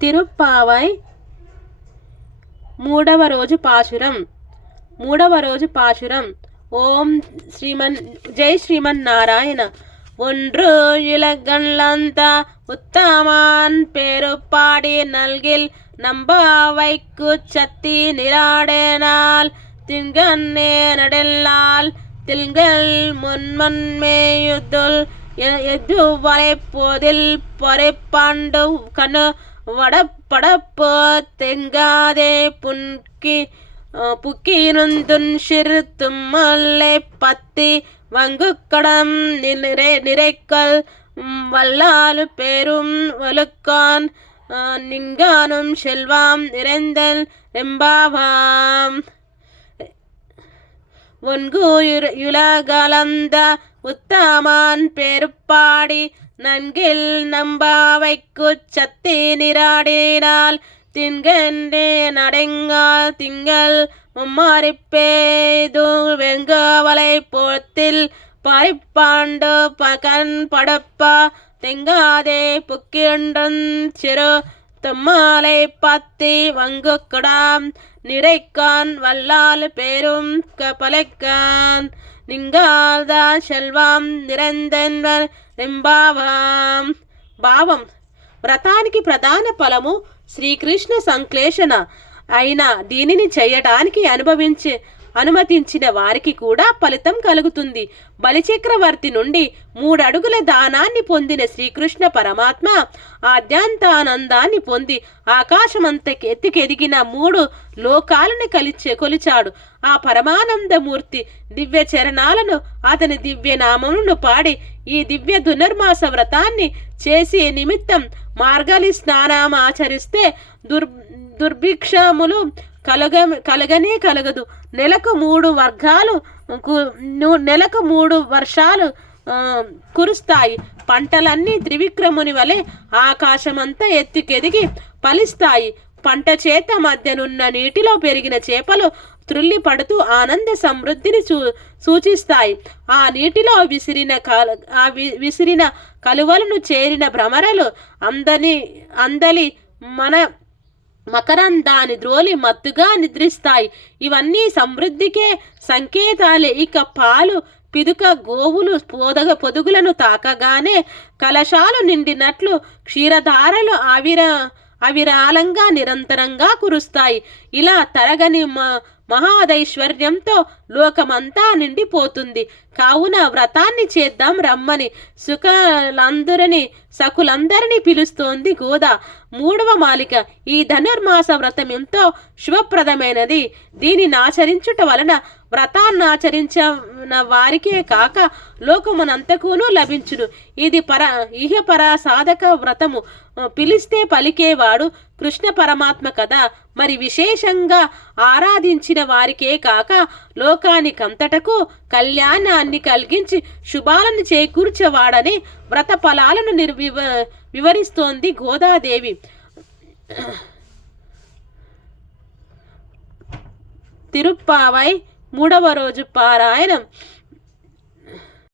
తిరుప్పావై మూడవ రోజు పాశురం. ఓం జై శ్రీమన్నారాయణ. ஒன்று இலகண்லந்த உத்தமான் பெருப்பாடி நல்கில் நம்பாவைக்கு சத்தி நிராடேனால் திங்கன்னே நடெல்லால் தில்கள் முன்மன்மேயுதுல் எதுவரை போதில் பறைப்பாண்டு கணு வடப்படப்பு தெங்காதே புக்கிருந்துன் சிறு தும்மல்லை பத்தி வங்குக்கடம் நிறைக்கல் வல்லாலு பேரும் வலுக்கான் நிங்கானும் செல்வாம் நிறைந்தல் ரெம்பாவாம். ஒன்கு யுலகலந்த உத்தமான் பெருப்பாடி நன்கில் நம்பாவைக்கு சத்தி நிராடினால் தின்கண்டே நடங்கால் திங்கள் மும்மாறிப்பேது வெங்கவலை போத்தில் பறிப்பாண்டு பகன் படப்பா தெங்காதே புக்கின்றன் சிறு தும்மாலை பத்தி வங்கு கொடாம் நிறைக்கான் வல்லால் பேரும் கபலைக்கான் నింగాదా శల్వాం నిరంజన్వర్ నింబావాం. భావం: వ్రతానికి ప్రధాన ఫలము శ్రీకృష్ణ సంశ్లేషణ అయిన దీనిని చేయటానికి అనుమతించిన వారికి కూడా ఫలితం కలుగుతుంది. బలిచక్రవర్తి నుండి 3 అడుగుల దానాన్ని పొందిన శ్రీకృష్ణ పరమాత్మ ఆద్యాంతానందాన్ని పొంది ఆకాశమంత ఎత్తికెదిగిన 3 లోకాలను కొలిచాడు. ఆ పరమానందమూర్తి దివ్య చరణాలను అతని దివ్య నామమును పాడి ఈ దివ్య ధనుర్మాస వ్రతాన్ని చేసే నిమిత్తం మార్గలి స్నానం ఆచరిస్తే దుర్భిక్షములు కలగనే కలగదు. నెలకు 3 వర్షాలు కురుస్తాయి. పంటలన్నీ త్రివిక్రముని వలె ఆకాశమంతా ఎత్తికెదిగి ఫలిస్తాయి. పంట చేత మధ్యనున్న నీటిలో పెరిగిన చేపలు త్రుల్లి పడుతూ ఆనంద సమృద్ధిని సూచిస్తాయి. ఆ నీటిలో విసిరిన కలువలను చేరిన భ్రమరలు అందలి మకరందాన్ని ద్రోలి మత్తుగా నిద్రిస్తాయి. ఇవన్నీ సమృద్ధికే సంకేతాలే. ఇక పాలు పిదుక గోవులు పొదుగులను తాకగానే కలశాలు నిండినట్లు క్షీరధారలు అవిరాళంగా నిరంతరంగా కురుస్తాయి. ఇలా తరగని మహాదైశ్వర్యంతో లోకమంతా నిండిపోతుంది. కావున వ్రతాన్ని చేద్దాం రమ్మని సకులందరినీ పిలుస్తోంది గోదా. 3వ మాలిక. ఈ ధనుర్మాస వ్రతం ఎంతో శుభప్రదమైనది. దీనిని ఆచరించుట వలన వ్రతాన్నాచరించిన వారికే కాక లోకమునంతకును లభించును. ఇది ఇహపర సాధక వ్రతము. పిలిస్తే పలికేవాడు కృష్ణ పరమాత్మ కదా. మరి విశేషంగా ఆరాధించిన వారికే కాక లోకానికంతటకు కళ్యాణాన్ని కలిగించి శుభాలను చేకూర్చేవాడని వ్రత ఫలాలను వివరిస్తోంది గోదాదేవి. తిరుప్పావై 3వ రోజు పారాయణం.